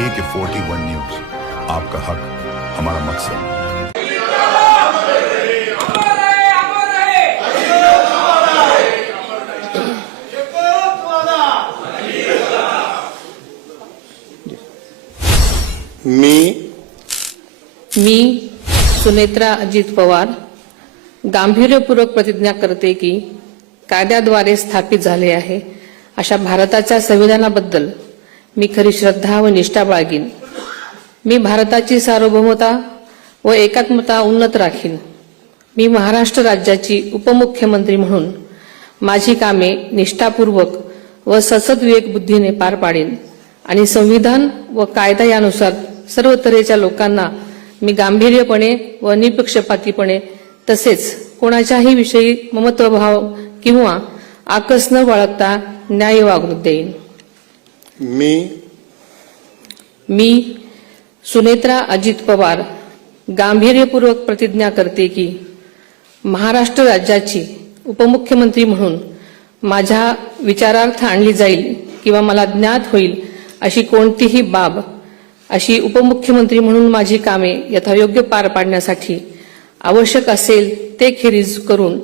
AK41 news, आपका हक हमारा मकसद। मी सुनेत्रा अजित पवार गांभीर्यपूर्वक प्रतिज्ञा करते की कायद्याद्वारे स्थापित झाले आहे अशा भारताच्या संविधानाबद्दल मी खरी श्रद्धा व निष्ठा बाळगीन। मी भारताची सार्वभौमता व एकात्मता उन्नत राखीन। मी महाराष्ट्र राज्याची उपमुख्यमंत्री म्हणून माझी कामे निष्ठापूर्वक व सद्विवेक बुद्धीने पार पाडीन आणि संविधान व कायदा यानुसार सर्व तऱ्हेच्या लोकांना मी गांभीर्यपणे व निपक्षपातीपणे तसेच कोणाच्याही विषयी ममत्वभाव किंवा आकस न बाळगता न्याय वागणूक देईन। मी सुनेत्रा अजित पवार गांभीर्यपूर्वक प्रतिज्ञा करते की महाराष्ट्र राज्याची उपमुख्यमंत्री म्हणून माझ्या विचारार्थ आणली जाईल किंवा मला ज्ञात होईल अशी कोणतीही बाब अशी उपमुख्यमंत्री म्हणून माझी कामे यथायोग्य पार पाडण्यासाठी आवश्यक असेल ते खेरीज करून